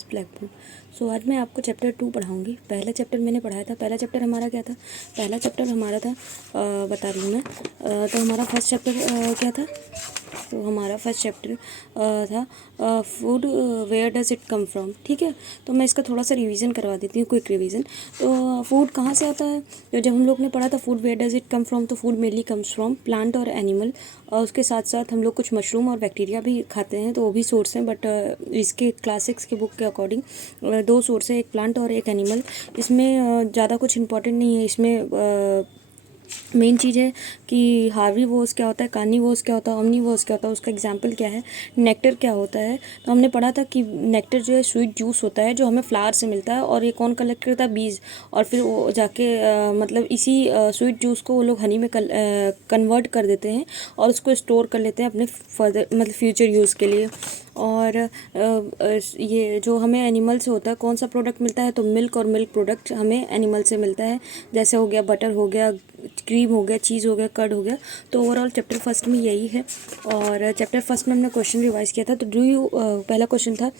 Class black board. सो आज मैं आपको चैप्टर 2 पढ़ाऊँगी। पहला चैप्टर मैंने पढ़ाया था। पहला चैप्टर हमारा क्या था? पहला चैप्टर हमारा था बता रही हूँ मैं। तो हमारा फर्स्ट चैप्टर क्या था? तो हमारा फर्स्ट चैप्टर था food where does it come from. ठीक है, तो मैं इसका थोड़ा सा रिवीजन करवा देती हूँ, क्विक रिवीजन। तो फूड कहाँ से आता है? तो जब हम लोग ने पढ़ा था food where does it come from, तो food mainly comes from plant और एनिमल। और उसके साथ साथ हम लोग कुछ मशरूम और बैक्टीरिया भी खाते हैं, तो वो भी सोर्स हैं। बट इसके क्लासिक्स के बुक के अकॉर्डिंग दो सोर्स है, एक प्लांट और एक एनिमल। इसमें ज़्यादा कुछ इंपॉर्टेंट नहीं है। इसमें मेन चीज़ है कि हार्बीवोर्स क्या होता है, कार्निवोर्स क्या होता है, ओमनीवोर्स क्या होता है, उसका एग्जाम्पल क्या है, नेक्टर क्या होता है। तो हमने पढ़ा था कि नेक्टर जो है स्वीट जूस होता है जो हमें फ्लावर से मिलता है, और ये कौन कलेक्ट करता है? बीज। और फिर वो जाके मतलब इसी स्वीट जूस को वो लोग हनी में कन्वर्ट कर देते हैं और उसको स्टोर कर लेते हैं अपने फर्दर मतलब फ्यूचर यूज़ के लिए। और ये जो हमें एनिमल से होता है, कौन सा प्रोडक्ट मिलता है? तो मिल्क, और मिल्क प्रोडक्ट हमें एनिमल से मिलता है। जैसे हो गया बटर, हो गया क्रीम, हो गया चीज़, हो गया कर्ड, हो गया। तो ओवरऑल चैप्टर फर्स्ट में यही है। और चैप्टर फर्स्ट में हमने क्वेश्चन रिवाइज किया था। तो डू यू पहला क्वेश्चन था।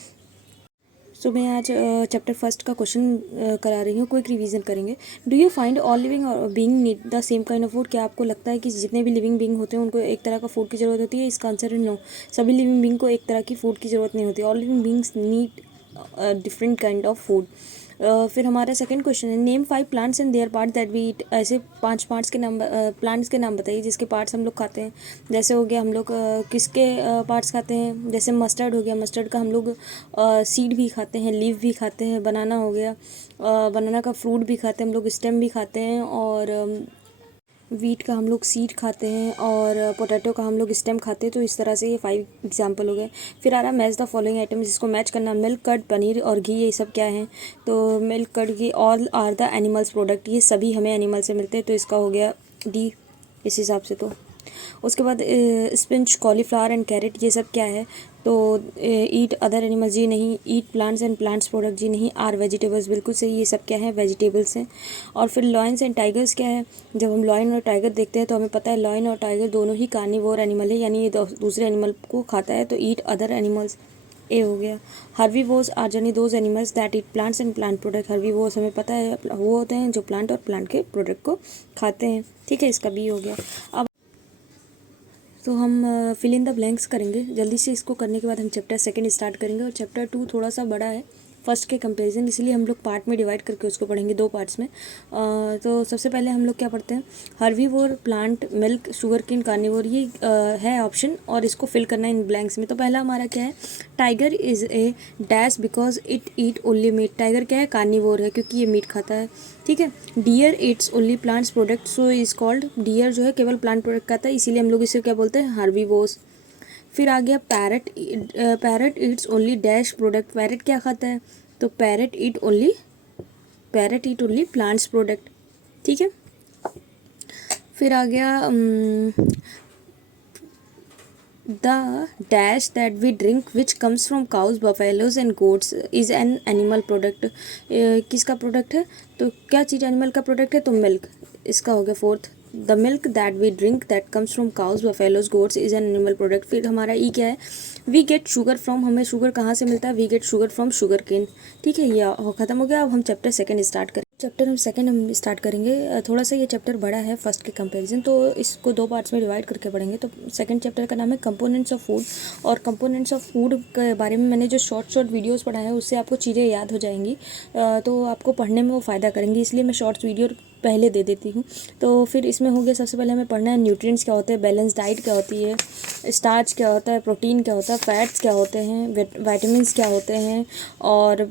सो मैं आज चैप्टर फर्स्ट का क्वेश्चन करा रही हूँ, क्विक रिवीजन करेंगे। Do you find all living being need the same kind of food? क्या आपको लगता है कि जितने भी लिविंग बीइंग होते हैं उनको एक तरह का फूड की ज़रूरत होती है? इसका आंसर है नो। सभी लिविंग बीइंग को एक तरह की फूड की ज़रूरत नहीं होती। All living beings need different kind of food. फिर हमारा सेकंड क्वेश्चन है, name 5 plants and their part that we eat. ऐसे 5 पार्ट्स के नाम प्लांट्स के नाम बताइए जिसके पार्ट्स हम लोग खाते हैं। जैसे हो गया हम लोग किसके पार्ट्स खाते हैं? जैसे मस्टर्ड हो गया, मस्टर्ड का हम लोग सीड भी खाते हैं, लीफ भी खाते हैं। बनाना हो गया, बनाना का फ्रूट भी खाते हैं हम लोग, स्टेम भी खाते हैं। और वीट का हम लोग सीड खाते हैं, और पोटैटो का हम लोग स्टेम खाते हैं। तो इस तरह से ये 5 एग्जाम्पल हो गए। फिर आ रहा है मैच द फॉलोइंग आइटम्स, जिसको मैच करना। मिल्क, कर्ड, पनीर और घी, ये सब क्या है? तो milk, curd, ghee all are the animals product, ये सभी हमें एनिमल से मिलते हैं। तो इसका हो गया डी इस हिसाब से। तो उसके बाद स्पिंच, कॉलीफ्लावर एंड कैरेट, ये सब क्या है? तो ईट अदर एनिमल्स, जी नहीं। Eat plants and plants product, जी नहीं। आर वेजिटेबल्स, बिल्कुल सही। ये सब क्या है? वेजिटेबल्स हैं। और फिर लॉयंस एंड टाइगर्स क्या है? जब हम लॉयन और टाइगर देखते हैं तो हमें पता है लॉयन और टाइगर दोनों ही कार्निवोर एनिमल है, यानी ये दूसरे एनिमल को खाता है। तो ईट अदर एनिमल्स, ए हो गया। हर्बीवोर्स आर यानी those animals that eat plants and plant product. Herbivores हमें पता है वो होते हैं जो प्लांट और प्लांट के प्रोडक्ट को खाते हैं। ठीक है, इसका बी हो गया। अब तो हम फिल इन द ब्लैंक्स करेंगे जल्दी से। इसको करने के बाद हम चैप्टर सेकंड स्टार्ट करेंगे। और चैप्टर 2 थोड़ा सा बड़ा है फर्स्ट के कंपैरिजन, इसलिए हम लोग पार्ट में डिवाइड करके उसको पढ़ेंगे, 2 पार्ट्स में। तो सबसे पहले हम लोग क्या पढ़ते हैं? Herbivore, plant, milk, sugarcane, carnivore, ये है ऑप्शन, और इसको फिल करना है इन ब्लैंक्स में। तो पहला हमारा क्या है? Tiger is a dash because it eat only meat. Tiger क्या है? कार्निवोर है क्योंकि ये मीट खाता है। ठीक है। Deer eats only plants product, so is called, deer जो है केवल प्लांट प्रोडक्ट खाता है, इसीलिए हम लोग इसे क्या बोलते हैं? हार्बीवोर्स। फिर आ गया parrot, parrot eats only dash product. Parrot क्या खाता है? तो parrot eat only plants product. ठीक है। फिर आ गया the dash that we drink which comes from cows, buffaloes and goats is an animal product. किसका प्रोडक्ट है? तो क्या चीज़ एनिमल का प्रोडक्ट है? तो मिल्क, इसका हो गया fourth. The milk that we drink that comes from cows, buffaloes, goats is an animal product. फिर हमारा ई क्या है? वी गेट शुगर फ्रॉम, हमें शुगर कहाँ से मिलता है? We get sugar from sugarcane. ठीक है, ये ख़त्म हो गया। अब हम चैप्टर सेकंड स्टार्ट करें। चैप्टर हम स्टार्ट करेंगे। थोड़ा सा ये चैप्टर बड़ा है फर्स्ट के कंपैरिजन, तो इसको 2 पार्ट्स में डिवाइड करके पढ़ेंगे। तो सेकंड चैप्टर का नाम है कंपोनेंट्स ऑफ फूड। और कंपोनेंट्स ऑफ फूड के बारे में मैंने जो शॉर्ट वीडियोस पढ़ाए हैं उससे आपको चीज़ें याद हो जाएंगी, तो आपको पढ़ने में वो फ़ायदा करेंगी, इसलिए मैं शॉर्ट्स वीडियो पहले दे देती हूँ। तो फिर इसमें हो गया, सबसे पहले हमें पढ़ना है न्यूट्रिएंट्स क्या होते हैं, बैलेंस डाइट क्या होती है, स्टार्च क्या होता है, प्रोटीन क्या होता है, फैट्स क्या होते हैं, विटामिन्स क्या होते हैं, और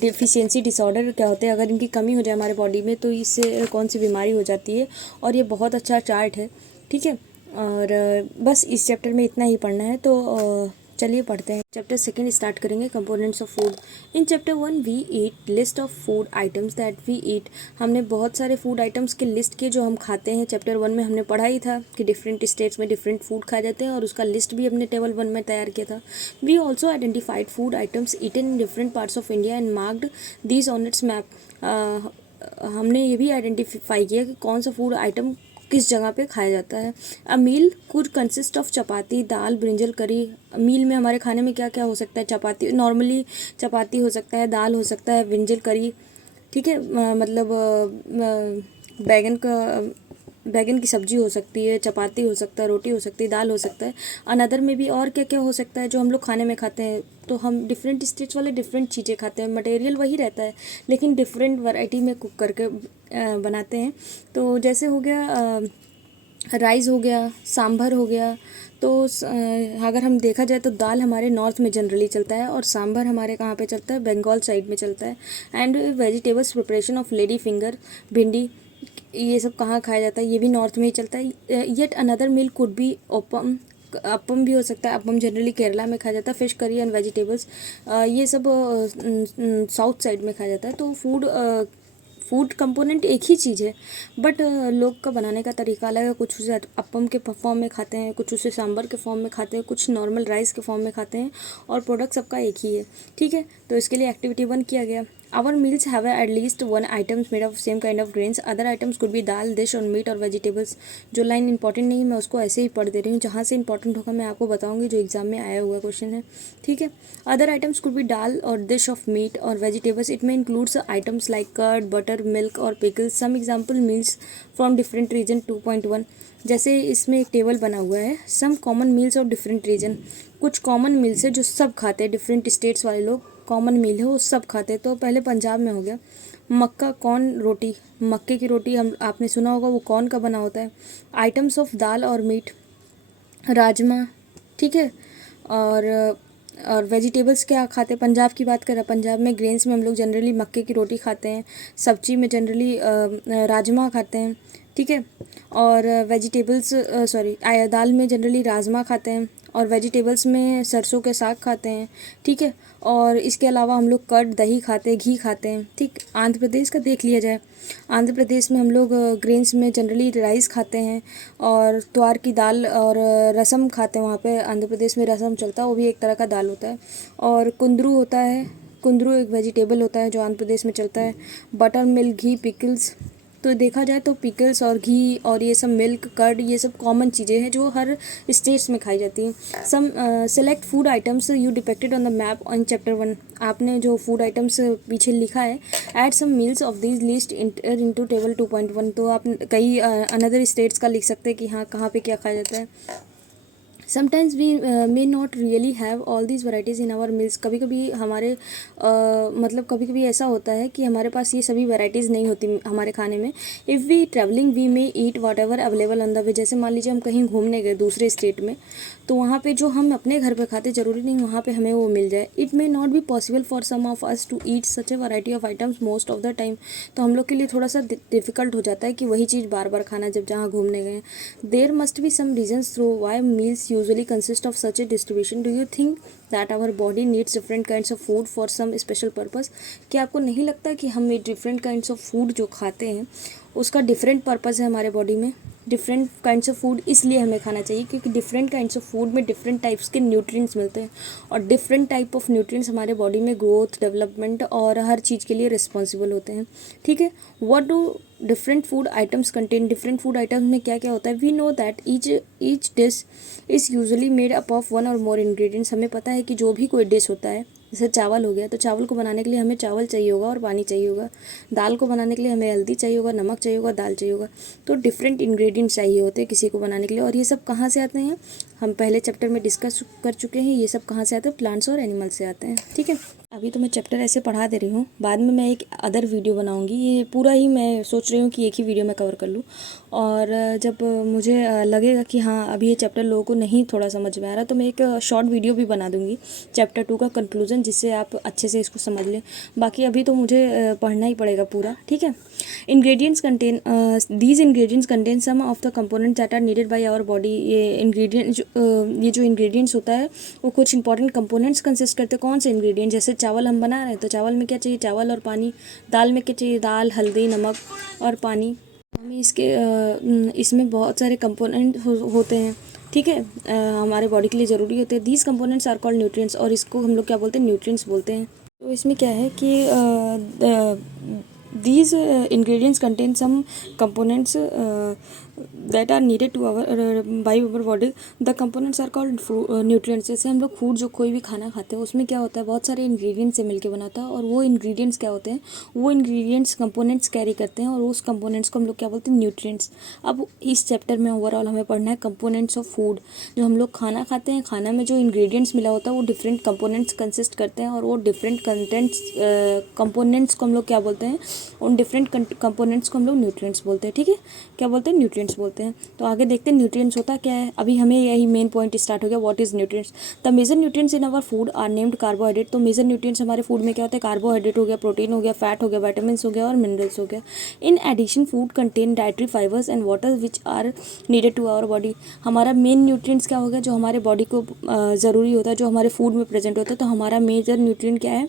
डिफिशियंसी डिसऑर्डर क्या होते हैं। अगर इनकी कमी हो जाए हमारे बॉडी में तो इससे कौन सी बीमारी हो जाती है। और ये बहुत अच्छा चार्ट है। ठीक है। और बस इस चैप्टर में इतना ही पढ़ना है। तो चलिए पढ़ते हैं। चैप्टर सेकंड स्टार्ट करेंगे, components of food. In chapter 1 we eat list of food items that we eat. हमने बहुत सारे फूड आइटम्स के लिस्ट किए जो हम खाते हैं। चैप्टर 1 में हमने पढ़ा ही था कि डिफरेंट स्टेट्स में डिफरेंट फूड खाए जाते हैं, और उसका लिस्ट भी हमने टेबल 1 में तैयार किया था। We also identified food items eaten in different parts of India and marked these on its map. हमने ये भी आइडेंटिफाई किया कि कौन सा फूड आइटम किस जगह पे खाया जाता है। A meal could consist of chapati, dal, brinjal, curry. Meal में हमारे खाने में क्या क्या हो सकता है? चपाती, नॉर्मली चपाती हो सकता है, दाल हो सकता है, ब्रिंजल, करी, ठीक है, मतलब बैगन की सब्जी हो सकती है, चपाती हो सकता है, रोटी हो सकती है, दाल हो सकता है। अनदर में भी और क्या क्या हो सकता है जो हम लोग खाने में खाते हैं? तो हम डिफरेंट स्टेट्स वाले डिफरेंट चीज़ें खाते हैं, मटेरियल वही रहता है लेकिन डिफरेंट वैरायटी में कुक करके बनाते हैं। तो जैसे हो गया राइस, हो गया सांभर, हो गया। तो अगर हम देखा जाए तो दाल हमारे नॉर्थ में जनरली चलता है और सांभर हमारे कहाँ पे चलता है? बंगाल साइड में चलता है। And vegetables preparation of lady finger, भिंडी, ये सब कहाँ खाया जाता है? ये भी नॉर्थ में ही चलता है। Yet another meal could be appam, appam भी हो सकता है। अपम जनरली केरला में खाया जाता है। फिश करी एंड वेजिटेबल्स, ये सब साउथ साइड में खाया जाता है। तो फूड कंपोनेंट एक ही चीज़ है बट लोग का बनाने का तरीका अलग है। कुछ उसे अप्पम के फॉर्म में खाते हैं, कुछ उसे सांभर के फॉर्म में खाते हैं, कुछ नॉर्मल राइस के फॉर्म में खाते हैं और प्रोडक्ट सबका एक ही है, ठीक है। तो इसके लिए एक्टिविटी 1 किया गया। Our meals have at least 1 items made of same kind of grains, other items could be dal, dish और मीट और वेजिटेबल्स। जो लाइन इंपॉर्टेंट नहीं है मैं उसको ऐसे ही पढ़ दे रही हूँ, जहाँ से इंपॉर्टेंट होगा मैं आपको बताऊँगी, जो एग्जाम में आया हुआ क्वेश्चन है, ठीक है। Other items could be dal और डिश ऑफ मीट और वेजिटेबल्स, इट में includes items like curd, butter, milk और pickles. Some example meals from different region 2.1, जैसे इसमें एक टेबल बना हुआ है, some common meals of different region. कुछ कॉमन मील्स है जो सब खाते हैं, डिफरेंट स्टेट्स वाले लोग कॉमन मील है वो सब खाते हैं। तो पहले पंजाब में हो गया मक्का कॉर्न रोटी, मक्के की रोटी, हम आपने सुना होगा वो कॉर्न का बना होता है। आइटम्स ऑफ दाल और मीट, राजमा, ठीक है। और वेजिटेबल्स क्या खाते हैं? पंजाब की बात करें, पंजाब में ग्रेन्स में हम लोग जनरली मक्के की रोटी खाते हैं, सब्जी में जनरली राजमा खाते हैं, ठीक है। और वेजिटेबल्स दाल में जनरली राजमा खाते हैं और वेजिटेबल्स में सरसों के साग खाते हैं, ठीक है। और इसके अलावा हम लोग कर्ड, दही खाते हैं, घी खाते हैं, ठीक। आंध्र प्रदेश का देख लिया जाए, आंध्र प्रदेश में हम लोग ग्रेन्स में जनरली राइस खाते हैं और ज्वार की दाल और रसम खाते हैं। वहाँ पे आंध्र प्रदेश में रसम चलता है, वो भी एक तरह का दाल होता है। और कुंदरू होता है, कुंदरू एक वेजिटेबल होता है जो आंध्र प्रदेश में चलता है। बटर, मिल्क, घी, पिकल्स। तो देखा जाए तो पिकल्स और घी और ये सब मिल्क, कर्ड, ये सब कॉमन चीज़ें हैं जो हर स्टेट्स में खाई जाती हैं। Some select food items you depicted on the map on chapter 1, आपने जो फूड आइटम्स पीछे लिखा है, add some meals of this list enter into table 2.1। तो आप कई अनदर स्टेट्स का लिख सकते हैं कि हाँ कहाँ पे क्या खाया जाता है। Sometimes we may not really have all these varieties in our meals, कभी कभी हमारे मतलब कभी कभी ऐसा होता है कि हमारे पास ये सभी वैराइटीज़ नहीं होती हमारे खाने में। If we travelling we may eat whatever available on the way, जैसे मान लीजिए हम कहीं घूमने गए दूसरे स्टेट में, तो वहाँ पे जो हम अपने घर पे खाते ज़रूरी नहीं वहाँ पे हमें वो मिल जाए। It may not be possible for some of us to eat such a variety of items most of the time, तो हम लोग के लिए थोड़ा सा डिफिकल्ट हो जाता है कि वही चीज़ बार बार खाना जब जहाँ घूमने गए। There must be some reasons through why meals usually consist of such a distribution. Do you think that our body needs different kinds of food for some special purpose? क्या आपको नहीं लगता कि हम डिफरेंट काइंड्स ऑफ फूड जो खाते हैं उसका डिफरेंट पर्पज़ है हमारे बॉडी में? डिफरेंट काइंड्स ऑफ फूड इसलिए हमें खाना चाहिए क्योंकि डिफरेंट काइंड्स ऑफ फूड में डिफरेंट टाइप्स के न्यूट्रिएंट्स मिलते हैं और डिफरेंट टाइप ऑफ न्यूट्रिएंट्स हमारे बॉडी में ग्रोथ, डेवलपमेंट और हर चीज़ के लिए रिस्पॉन्सिबल होते हैं, ठीक है। What do different food items contain, different food items में क्या क्या होता है? We know that each dish is usually made up of 1 और मोर इंग्रेडिएंट्स। हमें पता है कि जो भी कोई डिश होता है, जैसे चावल हो गया तो चावल को बनाने के लिए हमें चावल चाहिए होगा और पानी चाहिए होगा। दाल को बनाने के लिए हमें हल्दी चाहिए होगा, नमक चाहिए होगा, दाल चाहिए होगा। तो डिफरेंट इंग्रेडिएंट्स चाहिए होते हैं किसी को बनाने के लिए। और ये सब कहाँ से आते हैं? हम पहले चैप्टर में डिस्कस कर चुके हैं। ये सब कहाँ से आते हैं? प्लांट्स और एनिमल्स से आते हैं, ठीक है। अभी तो मैं चैप्टर ऐसे पढ़ा दे रही हूँ, बाद में मैं एक अदर वीडियो बनाऊँगी। ये पूरा ही मैं सोच रही हूँ कि एक ही वीडियो में कवर कर लूँ। और जब मुझे लगेगा कि हाँ अभी ये चैप्टर लोगों को नहीं थोड़ा समझ में आ रहा तो मैं एक शॉर्ट वीडियो भी बना दूँगी चैप्टर 2 का कंक्लूजन, जिससे आप अच्छे से इसको समझ लें। बाकी अभी तो मुझे पढ़ना ही पड़ेगा पूरा, ठीक है। Ingredients contain these ingredients contain some of the components that are needed by our body. ये जो इंग्रेडिएंट्स होता है वो कुछ इंपॉर्टेंट कंपोनेंट्स कंसिस्ट करते हैं। कौन से इंग्रेडिएंट? जैसे चावल हम बना रहे हैं तो चावल में क्या चाहिए? चावल और पानी। दाल में क्या चाहिए? दाल, हल्दी, नमक और पानी। हमें इसमें बहुत सारे कंपोनेंट होते हैं, ठीक है, हमारे बॉडी के लिए ज़रूरी होते हैं। These components are called nutrients, और इसको हम लोग क्या बोलते हैं? न्यूट्रिएंट्स बोलते हैं। तो इसमें क्या है कि these ingredients contain some components that are needed to our by our body. The components are called nutrients. जैसे हम लोग फूड जो कोई भी खाना खाते हैं उसमें क्या होता है, बहुत सारे इंग्रेडिएंट्स से मिलकर बना होता है, और वो इंग्रेडिएंट्स क्या होते हैं, वो इंग्रेडिएंट्स कंपोनेंट्स कैरी करते हैं, और उस कंपोनेंट्स को हम लोग क्या बोलते हैं, न्यूट्रिएंट्स। अब इस चैप्टर में ओवरऑल हमें पढ़ना है कंपोनेंट्स ऑफ फूड। जो हम लोग खाना खाते हैं, खाना में जो इंग्रेडिएंट्स मिला होता है वो डिफरेंट कंपोनेंट्स कंसिस्ट करते हैं, और वो डिफरेंट कंपोनेंट्स को हम लोग क्या बोलते हैं, उन डिफरेंट कंपोनेंट्स को हम लोग न्यूट्रिएंट्स बोलते हैं। ठीक है, क्या बोलते हैं, न्यूट्रिएंट्स बोलते हैं। तो आगे देखते हैं न्यूट्रिएंट्स होता क्या है। अभी हमें यही मेन पॉइंट स्टार्ट हो गया, what is nutrients. The major nutrients in our food are named carbohydrate. तो मेजर न्यूट्रिएंट्स हमारे फूड में क्या होता है, कार्बोहाइड्रेट हो गया, प्रोटीन हो गया, फैट हो गया, विटामिन्स हो गया और मिनरल्स हो गया। In addition food contain dietary fibres and water which are needed to our body. हमारा मेन न्यूट्रिएंट्स क्या होगा, जो हमारे बॉडी को ज़रूरी होता है, जो हमारे फूड में प्रेजेंट होता है। तो हमारा मेजर न्यूट्रिएंट क्या है,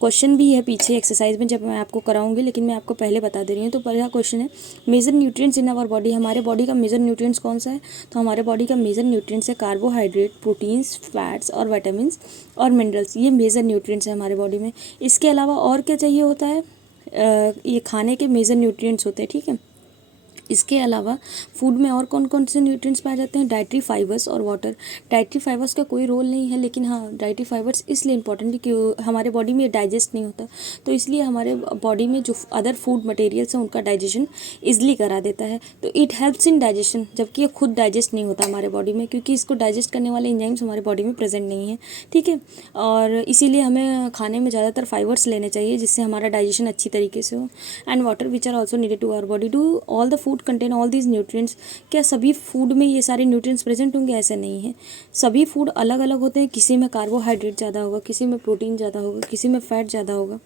क्वेश्चन भी है पीछे एक्सरसाइज में जब मैं आपको कराऊंगी, लेकिन मैं आपको पहले बता दे रही हूँ। तो पहला क्वेश्चन है, major nutrients in our body. हमारे बॉडी का मेजर न्यूट्रिएंट्स कौन सा है, तो हमारे बॉडी का मेजर न्यूट्रिएंट्स है कार्बोहाइड्रेट, प्रोटीन्स, फैट्स और विटामिन्स और मिनरल्स। ये मेजर न्यूट्रिएंट्स है हमारे बॉडी में। इसके अलावा और क्या चाहिए होता है, ये खाने के मेजर न्यूट्रिएंट्स होते हैं। ठीक है, इसके अलावा फूड में और कौन कौन से न्यूट्रिएंट्स पाए जाते हैं, डाइटरी फाइबर्स और वाटर। डाइटरी फाइबर्स का कोई रोल नहीं है, लेकिन हाँ डाइटरी फाइबर्स इसलिए इंपॉर्टेंट है कि हमारे बॉडी में डाइजेस्ट नहीं होता, तो इसलिए हमारे बॉडी में जो अदर फूड मटेरियल्स हैं उनका डाइजेशन ईजिली करा देता है। तो इट हेल्प्स इन डाइजेशन, जबकि ये खुद डाइजेस्ट नहीं होता हमारे बॉडी में, क्योंकि इसको डाइजेस्ट करने वाले एंजाइम्स हमारे बॉडी में प्रेजेंट नहीं है। ठीक है, और इसीलिए हमें खाने में ज़्यादातर फाइबर्स लेने चाहिए जिससे हमारा डाइजेशन अच्छी तरीके से हो। And water which are also needed to our body. Do all the food contain all these nutrients. क्या सभी फूड में ये सारे न्यूट्रिएंट्स प्रेजेंट होंगे, ऐसा नहीं है। सभी फूड अलग अलग होते हैं, किसी में कार्बोहाइड्रेट ज़्यादा होगा, किसी में प्रोटीन ज़्यादा होगा, किसी में फैट ज़्यादा होगा,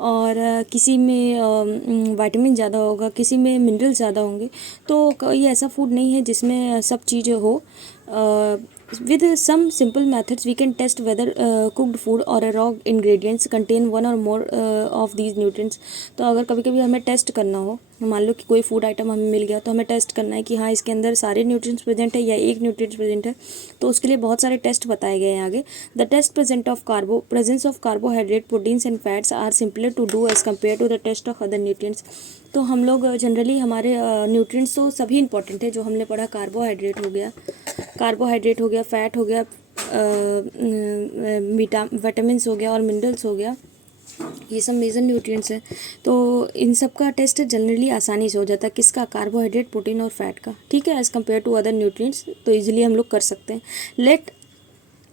और किसी में विटामिन ज़्यादा होगा, किसी में मिनरल ज़्यादा होंगे। तो कोई ऐसा फूड नहीं है जिसमें सब चीज़ें हो। With some simple methods we can test whether cooked food or raw ingredients contain one or more of these nutrients। तो अगर कभी कभी हमें टेस्ट करना हो, मान लो कि कोई फूड आइटम हमें मिल गया, तो हमें टेस्ट करना है कि हाँ इसके अंदर सारे न्यूट्रिएंट्स प्रेजेंट है या एक न्यूट्रिएंट्स प्रेजेंट है, तो उसके लिए बहुत सारे टेस्ट बताए गए हैं आगे। The test presence of carbohydrate, proteins and fats are simpler to do as compare to the test of other nutrients. तो हम लोग जनरली हमारे न्यूट्रिएंट्स तो सभी इंपॉर्टेंट है, जो हमने पढ़ा कार्बोहाइड्रेट हो गया, फैट हो गया, विटामिन्स हो गया और मिनरल्स हो गया, ये सब मेजर न्यूट्रिएंट्स हैं। तो इन सब का टेस्ट जनरली आसानी से हो जाता है, किसका, कार्बोहाइड्रेट, प्रोटीन और फैट का। ठीक है, as compare to other nutrients, तो इजीली हम लोग कर सकते हैं। Let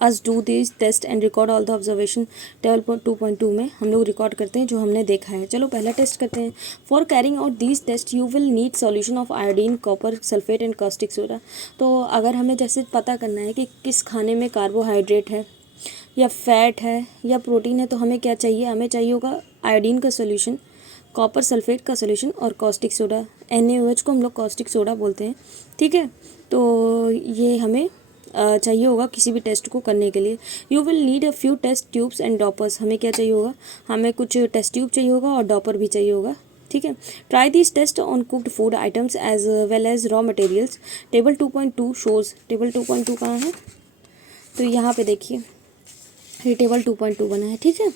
us do this test and record all the observation. Table 2.2 में हम लोग रिकॉर्ड करते हैं जो हमने देखा है। चलो पहला टेस्ट करते हैं। For carrying out this test you will need solution of iodine, copper sulphate and caustic soda. तो अगर हमें जैसे पता करना है कि किस खाने में कार्बोहाइड्रेट है या फैट है या प्रोटीन है, तो हमें क्या चाहिए, हमें चाहिए होगा आयोडीन का सोल्यूशन, कॉपर सल्फेट का सोल्यूशन और कास्टिक सोडा। NaOH को हम लोग कास्टिक सोडा बोलते हैं। ठीक है, तो ये हमें चाहिए होगा किसी भी टेस्ट को करने के लिए। You will need a few test tubes and droppers. हमें क्या चाहिए होगा, हमें कुछ टेस्ट ट्यूब चाहिए होगा और डॉपर भी चाहिए होगा। ठीक है, try this test on cooked food items as well as raw materials. Table 2.2 shows, table 2.2 कहाँ है, तो यहाँ पे देखिए ये टेबल 2.2 बना है। ठीक है,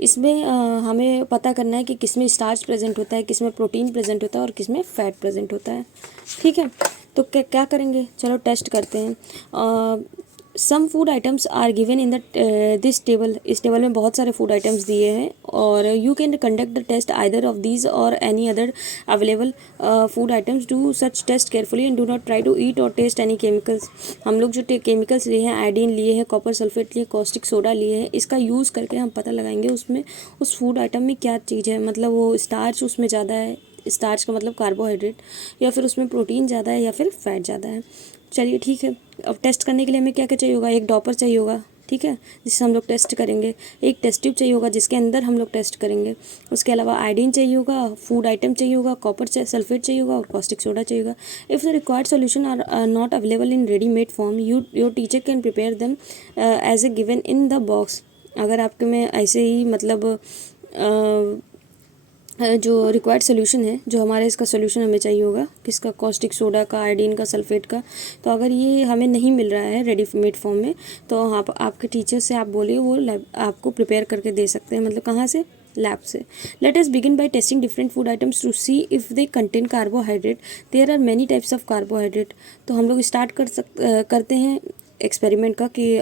इसमें हमें पता करना है कि किसमें स्टार्च प्रेजेंट होता है, किसमें प्रोटीन प्रेजेंट होता है और किसमें फैट प्रेजेंट होता है। ठीक है, तो क्या क्या करेंगे, चलो टेस्ट करते हैं। Some food items are given in the this table. इस टेबल में बहुत सारे फूड आइटम्स दिए हैं, और you can conduct the test either of these और any other available food items. Do such test carefully and do not try to eat और taste any chemicals. हम लोग जो केमिकल्स लिए हैं, आयोडीन लिए हैं, कॉपर सल्फेट लिए, कॉस्टिक सोडा लिए हैं, इसका यूज़ करके हम पता लगाएंगे उसमें उस फूड आइटम में क्या चीज़ है, मतलब वो स्टार्च उसमें ज़्यादा है, स्टार्च का मतलब कार्बोहाइड्रेट, या फिर उसमें प्रोटीन ज़्यादा है या फिर फैट ज़्यादा है। चलिए ठीक है, अब टेस्ट करने के लिए हमें क्या क्या चाहिए होगा, एक डॉपर चाहिए होगा। ठीक है, जिससे हम लोग टेस्ट करेंगे, एक टेस्ट ट्यूब चाहिए होगा जिसके अंदर हम लोग टेस्ट करेंगे, उसके अलावा आयोडीन चाहिए होगा, फूड आइटम चाहिए होगा, कॉपर सल्फेट चाहिए होगा और कॉस्टिक सोडा चाहिए होगा। If the required solution are not available in readymade form, your teacher can prepare them as a given in the box. अगर आपके में ऐसे ही मतलब जो रिक्वायर्ड सोल्यूशन है, जो हमारा इसका सोल्यूशन हमें चाहिए होगा, किसका, कॉस्टिक सोडा का, आयोडीन का, सल्फेट का, तो अगर ये हमें नहीं मिल रहा है रेडीमेड फॉर्म में, तो आप आपके टीचर से आप बोलिए, वो आपको प्रिपेयर करके दे सकते हैं। मतलब कहाँ से, लैब से। Let us begin by testing different food items to see if they contain carbohydrate. There are many types of carbohydrate. तो हम लोग स्टार्ट करते हैं एक्सपेरिमेंट का कि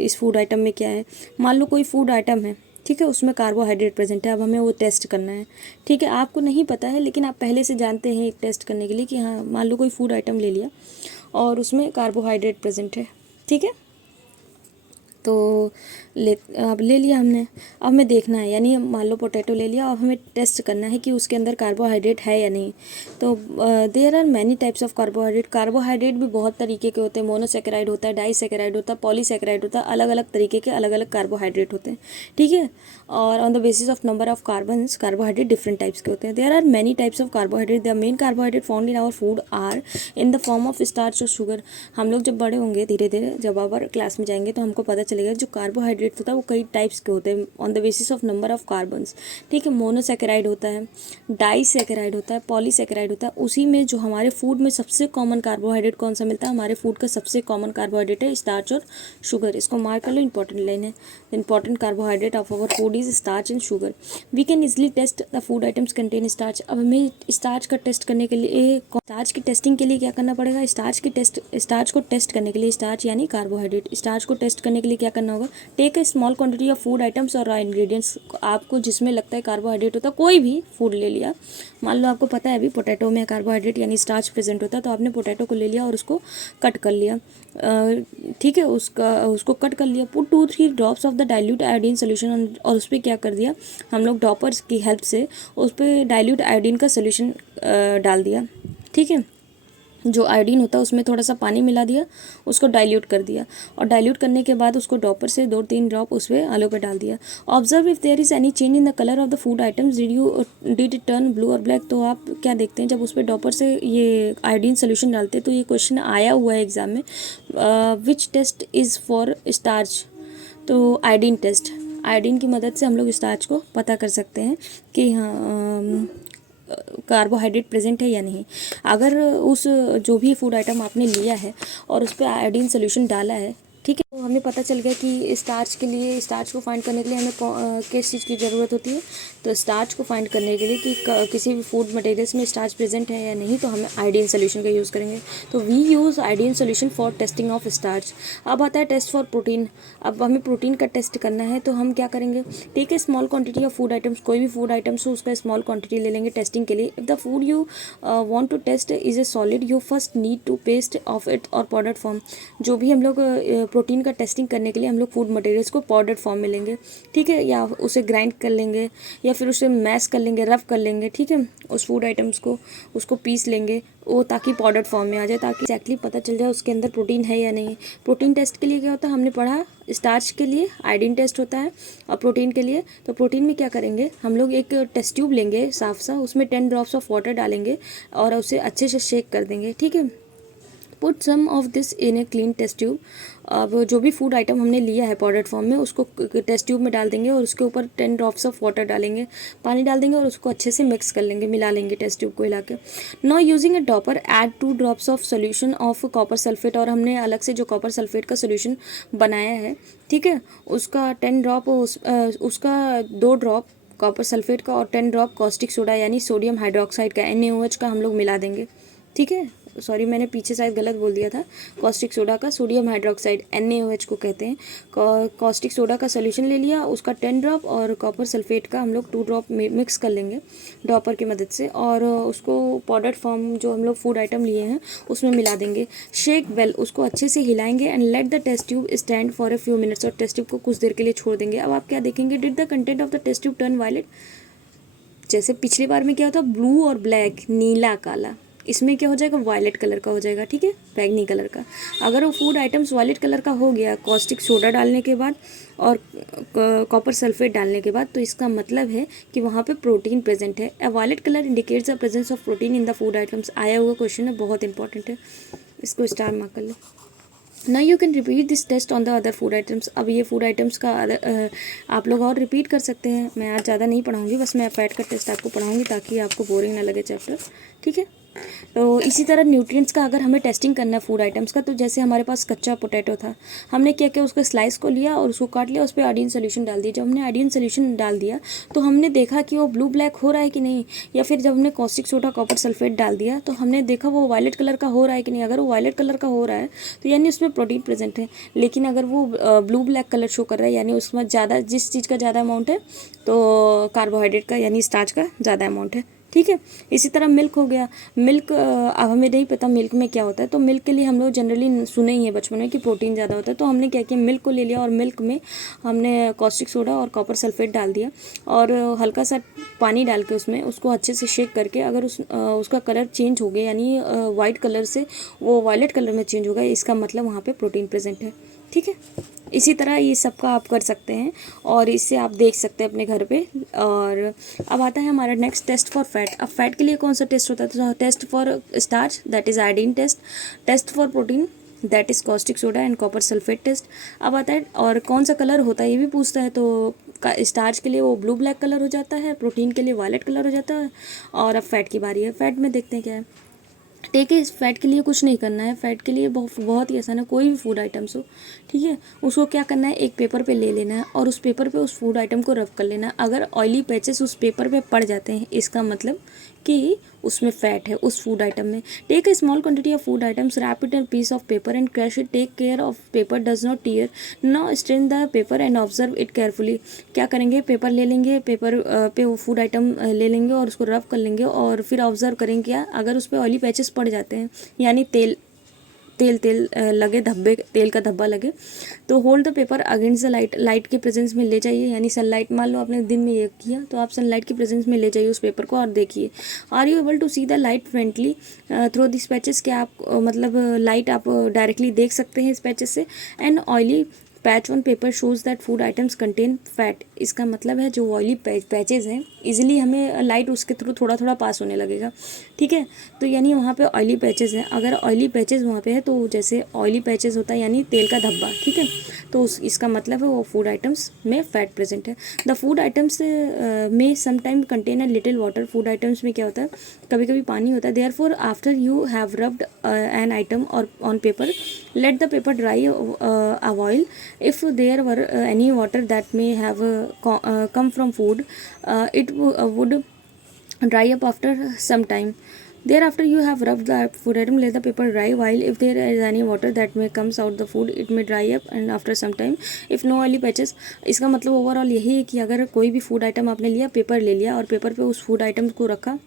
इस फूड आइटम में क्या है। मान लो कोई फूड आइटम है, ठीक है, उसमें कार्बोहाइड्रेट प्रेजेंट है। अब हमें वो टेस्ट करना है, ठीक है। आपको नहीं पता है लेकिन आप पहले से जानते हैं एक टेस्ट करने के लिए कि हाँ, मान लो कोई फूड आइटम ले लिया और उसमें कार्बोहाइड्रेट प्रेजेंट है, ठीक है। तो अब ले लिया हमने। अब हमें देखना है, यानी मान लो पोटैटो ले लिया, अब हमें टेस्ट करना है कि उसके अंदर कार्बोहाइड्रेट है या नहीं। तो there are many types of carbohydrate. Carbohydrate भी बहुत तरीके के होते हैं। मोनोसेकेराइड होता है, डाइसेकेराइड होता है, पॉलीसेकेराइड होता है। अलग अलग तरीके के अलग अलग कार्बोहाइड्रेट होते हैं, ठीक है। और on the basis of number of carbons carbohydrate different types के होते हैं। There are many types of carbohydrate. The main carbohydrate found in our food are in the form of starch और शुगर। हम लोग जब बड़े होंगे, धीरे धीरे जब और क्लास में जाएंगे तो हमको पता चलेगा जो कार्बोहाइड्रेट होता है वो कई टाइप्स के होते हैं on the basis of number of carbons, ठीक है। मोनोसेकेराइड होता है, डाइसेकेराइड होता है, पॉलीसेकेराइड होता है। उसी में जो हमारे फूड में सबसे कॉमन कार्बोहाइड्रेट कौन सा मिलता है, हमारे फूड का सबसे कॉमन कार्बोहाइड्रेट है स्टार्च और शुगर। इसको मार्क कर लो, इंपॉर्टेंट लाइन है। Important carbohydrate of our food is starch and sugar. We can easily test the food items contain starch. अब हमें स्टार्च का टेस्ट करने के लिए, स्टार्च की टेस्टिंग के लिए क्या करना पड़ेगा, स्टार्च को टेस्ट करने के लिए, स्टार्च यानी कार्बोहाइड्रेट, स्टार्च को टेस्ट करने के लिए क्या करना होगा, take a small quantity of food items और रॉ इंग्रेडिएंट्स। आपको जिसमें लगता है कार्बोहाइड्रेट होता है, कोई भी फूड ले लिया, मान लो आपको पता है अभी पोटैटो में कार्बोहाइड्रेट यानी स्टार्च प्रेजेंट होता है, तो आपने पोटैटो को ले लिया और उसको कट कर लिया, ठीक है। उसको कट कर लिया। Put 2-3 drops of the dilute iodine solution, और उस पर क्या कर दिया हम लोग, डॉपर्स की हेल्प से उस पर डाइल्यूट आयोडीन का सोल्यूशन डाल दिया, ठीक है। जो आयोडीन होता है उसमें थोड़ा सा पानी मिला दिया, उसको डाइल्यूट कर दिया, और डाइल्यूट करने के बाद उसको ड्रॉपर से 2-3 ड्रॉप उस पर आलू पे डाल दिया। Observe if there is any change in the colour of the food items, did it turn blue और ब्लैक। तो आप क्या देखते हैं, जब उस पर ड्रॉपर से ये आयोडीन सोल्यूशन डालते हैं तो ये क्वेश्चन आया हुआ है एग्जाम में, which test is for starch. तो आयोडीन टेस्ट, आयोडीन की मदद से हम लोग स्टार्च को पता कर सकते हैं कि हाँ कार्बोहाइड्रेट प्रेजेंट है या नहीं। अगर उस जो भी फूड आइटम आपने लिया है और उस पर आयोडीन सोल्यूशन डाला है, ठीक है, तो हमें पता चल गया कि स्टार्च के लिए, स्टार्च को फाइंड करने के लिए हमें किस चीज़ की ज़रूरत होती है। तो स्टार्च को फाइंड करने के लिए कि किसी भी फूड मटेरियल्स में स्टार्च प्रेजेंट है या नहीं, तो हमें आयोडीन सोल्यूशन का यूज़ करेंगे। तो we use iodine solution for testing of starch. अब आता है टेस्ट फॉर प्रोटीन। अब हमें प्रोटीन का टेस्ट करना है, तो हम क्या करेंगे, take a small quantity of food items. कोई भी फूड आइटम्स हो उसका स्मॉल क्वांटिटी ले लेंगे टेस्टिंग के लिए। If the food you want to test is a solid, you first need to paste of it और पाउडर फॉर्म। जो भी हम लोग प्रोटीन का टेस्टिंग करने के लिए हम लोग फूड मटेरियल्स को पाउडर फॉर्म में लेंगे, ठीक है, या उसे ग्राइंड कर लेंगे या फिर उसे मैश कर लेंगे, रफ कर लेंगे, ठीक है। उस फूड आइटम्स को उसको पीस लेंगे वो, ताकि पाउडर फॉर्म में आ जाए, ताकि एक्जैक्टली पता चल जाए उसके अंदर प्रोटीन है या नहीं। प्रोटीन टेस्ट के लिए क्या होता है, हमने पढ़ा स्टार्च के लिए आयोडीन टेस्ट होता है और प्रोटीन के लिए, तो प्रोटीन में क्या करेंगे हम लोग, एक टेस्ट ट्यूब लेंगे साफ सा, उसमें 10 ड्रॉप्स ऑफ वाटर डालेंगे और उसे अच्छे से शेक कर देंगे, ठीक है। Put some of this in a clean test tube. अब जो भी फूड आइटम हमने लिया है पाउडर फॉर्म में, उसको टेस्ट ट्यूब में डाल देंगे और उसके ऊपर 10 ड्रॉप्स ऑफ वाटर डालेंगे, पानी डाल देंगे और उसको अच्छे से मिक्स कर लेंगे, मिला लेंगे टेस्ट ट्यूब को हिला के। Now using a Doppler add 2 drops of solution of copper sulphate. और हमने अलग से जो कॉपर सल्फेट का सोल्यूशन बनाया है, ठीक है, उसका 10 ड्रॉप, उसका 2 ड्रॉप कॉपर सल्फेट का और 10 ड्रॉप कॉस्टिक सोडा यानी सोडियम हाइड्रोक्साइड का NaOH का हम लोग मिला देंगे, ठीक है। सॉरी, मैंने पीछे शायद गलत बोल दिया था। कॉस्टिक सोडा का सोडियम हाइड्रोक्साइड NaOH को कहते हैं। कॉस्टिक सोडा का सोल्यूशन ले लिया, उसका 10 ड्रॉप और कॉपर सल्फेट का हम लोग 2 ड्रॉप मिक्स कर लेंगे ड्रॉपर की मदद से, और उसको पाउडर फॉर्म जो हम लोग फूड आइटम लिए हैं उसमें मिला देंगे। शेक वेल, उसको अच्छे से हिलाएंगे and let the test tube stand for a few minutes. और टेस्ट ट्यूब को कुछ देर के लिए छोड़ देंगे। अब आप क्या देखेंगे, did the content of the test tube turn violet. जैसे पिछली बार में क्या होता, ब्लू और ब्लैक, नीला काला, इसमें क्या हो जाएगा, वायलेट कलर का हो जाएगा, ठीक है, बैगनी कलर का। अगर वो फूड आइटम्स वायलेट कलर का हो गया कॉस्टिक सोडा डालने के बाद और कॉपर सल्फेट डालने के बाद, तो इसका मतलब है कि वहाँ पे प्रोटीन प्रेजेंट है। A violet colour indicates the presence of protein in the food items. आया हुआ क्वेश्चन है, बहुत इंपॉर्टेंट है, इसको स्टार मार्क कर लो। ना you can repeat this test on the other food items. अब ये फूड आइटम्स का आप लोग और रिपीट कर सकते हैं। मैं आज ज़्यादा नहीं पढ़ाऊँगी, बस मैं फैट का टेस्ट आपको पढ़ाऊँगी ताकि आपको बोरिंग ना लगे चैप्टर, ठीक है। तो इसी तरह न्यूट्रिएंट्स का अगर हमें टेस्टिंग करना है फूड आइटम्स का, तो जैसे हमारे पास कच्चा पोटैटो था, हमने क्या किया, उसको स्लाइस को लिया और उसको काट लिया, उस पर आयोडीन सोल्यूशन डाल दिया। जब हमने आयोडीन सोल्यूशन डाल दिया तो हमने देखा कि वो ब्लू ब्लैक हो रहा है कि नहीं, या फिर जब हमने कॉस्टिक सोडा कॉपर सल्फेट डाल दिया तो हमने देखा वो वायलेट कलर का हो रहा है कि नहीं। अगर वो वायलेट कलर का हो रहा है तो यानी उसमें प्रोटीन प्रेजेंट है, लेकिन अगर वो ब्लू ब्लैक कलर शो कर रहा है यानी उसमें ज़्यादा, जिस चीज़ का ज़्यादा अमाउंट है तो कार्बोहाइड्रेट का यानी स्टार्च का ज़्यादा अमाउंट है। ठीक है, इसी तरह मिल्क हो गया। मिल्क अब हमें नहीं पता मिल्क में क्या होता है, तो मिल्क के लिए हम लोग जनरली सुने ही है बचपन में कि प्रोटीन ज़्यादा होता है। तो हमने क्या किया, मिल्क को ले लिया और मिल्क में हमने कॉस्टिक सोडा और कॉपर सल्फेट डाल दिया और हल्का सा पानी डाल के उसमें उसको अच्छे से शेक करके, अगर उसका कलर चेंज हो गया यानी वाइट कलर से वो वायलेट कलर में चेंज हो गया, इसका मतलब वहाँ पे प्रोटीन प्रेजेंट है। ठीक है, इसी तरह ये सब का आप कर सकते हैं और इससे आप देख सकते हैं अपने घर पे। और अब आता है हमारा नेक्स्ट टेस्ट फॉर फैट। अब फैट के लिए कौन सा टेस्ट होता है, तो test for starch that is iodine test, test for protein that is caustic soda and copper sulphate test. अब आता है और कौन सा कलर होता है ये भी पूछता है, तो स्टार्च के लिए वो ब्लू ब्लैक कलर हो जाता है, प्रोटीन के लिए वायलेट कलर हो जाता है। और अब फैट की बारी है, फैट में देखते हैं क्या है। ठीक है, इस फैट के लिए कुछ नहीं करना है, फैट के लिए बहुत ही आसान है, कोई भी फूड आइटम्स हो। ठीक है, उसको क्या करना है, एक पेपर पे ले लेना है और उस पेपर पे उस फूड आइटम को रब कर लेना है। अगर ऑयली पैचेस उस पेपर पे पड़ जाते हैं, इसका मतलब कि उसमें फैट है उस फूड आइटम में। Take a small quantity of food items, wrap it in piece of paper and crush it, take care of paper does not tear, now strain the paper and observe it carefully. क्या करेंगे, paper ले लेंगे, paper पे वो food item ले लेंगे और उसको रब कर लेंगे और फिर ऑब्जर्व करेंगे क्या, अगर उस पर ऑयली पैचेस पड़ जाते हैं यानी तेल तेल तेल लगे, धब्बे, तेल का धब्बा लगे, तो hold the paper against the light, light के प्रेजेंस में ले जाइए, यानी सनलाइट, मान लो आपने दिन में ये किया तो आप सनलाइट की प्रेजेंस में ले जाइए उस पेपर को और देखिए, are you able to see the light faintly through this patches, क्या आप मतलब लाइट आप डायरेक्टली देख सकते हैं इस पैचेस से। And oily patch on paper shows that food items contain fat, इसका मतलब है जो ऑयली पैचेज हैं इजीली हमें लाइट उसके थ्रू थोड़ा थोड़ा पास होने लगेगा। ठीक है, तो यानी वहाँ पे ऑयली पैचेज हैं, अगर ऑयली पैचेज वहाँ पे है तो जैसे ऑयली पैचेज होता है यानी तेल का धब्बा। ठीक है, तो इसका मतलब है वो फूड आइटम्स में फैट प्रेजेंट है। द फूड आइटम्स में sometime contain a little water, food items में क्या होता है, कभी कभी पानी होता है। Therefore after you have rubbed an item और on paper, let the paper dry a while. If there were any water that may have come from food, it would dry up after some time. Thereafter you have rubbed the food item, let the paper dry while. If there is any water that may comes out the food, it may dry up and after some time. If no oily patches, इसका मतलब overall यही है कि अगर कोई भी food item आपने लिया, पेपर ले लिया और पेपर पे उस फूड आइटम को रखा,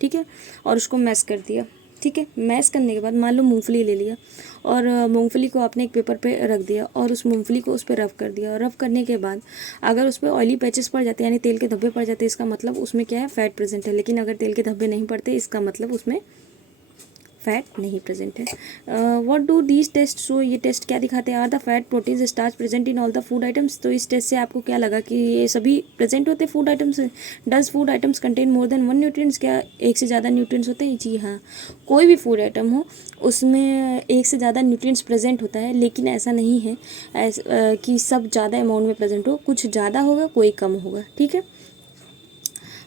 ठीक है, और उसको मैश कर दिया। ठीक है, मैश करने के बाद मान लो मूंगफली ले लिया और मूंगफली को आपने एक पेपर पे रख दिया और उस मूंगफली को उस पर रब कर दिया, और रब करने के बाद अगर उस पर ऑयली पैचेस पड़ जाते हैं यानी तेल के धब्बे पड़ जाते हैं, इसका मतलब उसमें क्या है, फैट प्रेजेंट है। लेकिन अगर तेल के धब्बे नहीं पड़ते, इसका मतलब उसमें फैट नहीं प्रेजेंट है। What do these test show, ये टेस्ट क्या दिखाते हैं, are the fat proteins starch present in all the food items. तो इस टेस्ट से आपको क्या लगा कि ये सभी प्रेजेंट होते हैं food items. Does food items contain more than one nutrients, क्या एक से ज़्यादा न्यूट्रिएंट्स होते हैं। जी हाँ, कोई भी फूड आइटम हो उसमें एक से ज़्यादा न्यूट्रिएंट्स प्रेजेंट होता है, लेकिन ऐसा नहीं है कि सब ज़्यादा अमाउंट में प्रेजेंट हो, कुछ ज़्यादा होगा कोई कम होगा। ठीक है,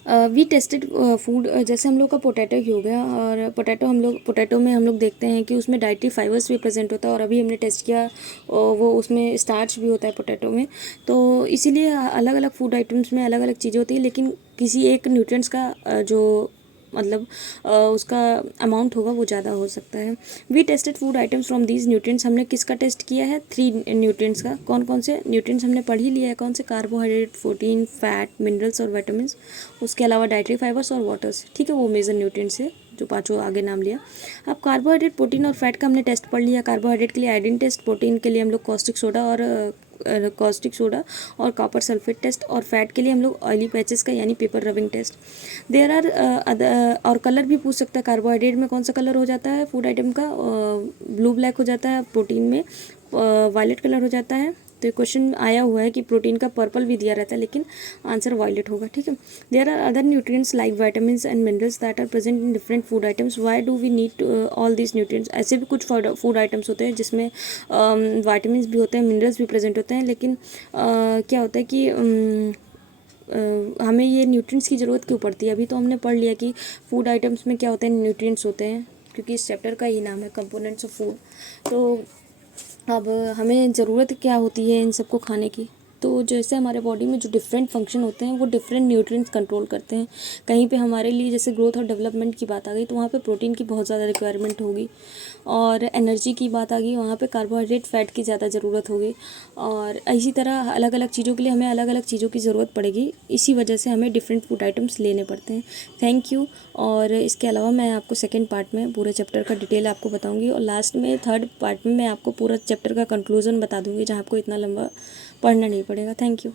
वी टेस्टेड फूड, जैसे हम लोग का पोटैटो ही हो गया, और पोटैटो में हम लोग देखते हैं कि उसमें डाइटरी फाइबर्स भी प्रेजेंट होता है, और अभी हमने टेस्ट किया वो उसमें स्टार्च भी होता है पोटैटो में। तो इसीलिए अलग अलग फूड आइटम्स में अलग अलग चीज़ें होती है, लेकिन किसी एक न्यूट्रिएंट्स का जो मतलब उसका अमाउंट होगा वो ज़्यादा हो सकता है। We tested food items from these nutrients, हमने किसका टेस्ट किया है, 3 न्यूट्रिएंट्स का। कौन कौन से न्यूट्रिएंट्स हमने पढ़ ही लिया है, कौन से, कार्बोहाइड्रेट, प्रोटीन, फैट, मिनरल्स और विटामिन, उसके अलावा डाइटरी फाइबर्स और वाटर्स। ठीक है, वो मेजर न्यूट्रिएंट्स है जो पाँचों आगे नाम लिया। अब कार्बोहाइड्रेट, प्रोटीन और फैट का हमने टेस्ट पढ़ लिया। कार्बोहाइड्रेट के लिए आयोडीन टेस्ट, प्रोटीन के लिए हम लोग कॉस्टिक सोडा और कॉपर सल्फेट टेस्ट, और फैट के लिए हम लोग ऑयली पैचेस का यानी paper rubbing test. There are और कलर भी पूछ सकता है, कार्बोहाइड्रेट में कौन सा कलर हो जाता है फूड आइटम का, ब्लू ब्लैक हो जाता है, प्रोटीन में वायलेट कलर हो जाता है। तो क्वेश्चन आया हुआ है कि प्रोटीन का पर्पल भी दिया रहता है, लेकिन आंसर वायलेट होगा। ठीक है, there are other nutrients like vitamins and minerals that are present in different food items, why do we need all this nutrients. ऐसे भी कुछ फूड आइटम्स होते हैं जिसमें विटामिन्स भी होते हैं, मिनरल्स भी प्रेजेंट होते हैं, लेकिन क्या होता है कि हमें ये न्यूट्रिएंट्स की ज़रूरत क्यों पड़ती है। अभी तो हमने पढ़ लिया कि फूड आइटम्स में क्या होते हैं, न्यूट्रिएंट्स होते हैं, क्योंकि इस चैप्टर का ही नाम है कंपोनेंट्स ऑफ फूड। तो अब हमें ज़रूरत क्या होती है इन सबको खाने की। तो जैसे हमारे बॉडी में जो डिफरेंट फंक्शन होते हैं वो डिफरेंट न्यूट्रिएंट्स कंट्रोल करते हैं। कहीं पे हमारे लिए जैसे ग्रोथ और डेवलपमेंट की बात आ गई तो वहाँ पे प्रोटीन की बहुत ज़्यादा रिक्वायरमेंट होगी, और एनर्जी की बात आ गई वहाँ पे कार्बोहाइड्रेट फैट की ज़्यादा ज़रूरत होगी, और इसी तरह अलग अलग चीज़ों के लिए हमें अलग अलग चीज़ों की ज़रूरत पड़ेगी। इसी वजह से हमें डिफरेंट फूड आइटम्स लेने पड़ते हैं। Thank you. और इसके अलावा मैं आपको सेकेंड पार्ट में पूरे चैप्टर का डिटेल आपको बताऊंगी, और लास्ट में थर्ड पार्ट में मैं आपको पूरा चैप्टर का कंक्लूजन बता दूंगी, जहाँ आपको इतना लंबा पढ़ना नहीं पड़ेगा। Thank you.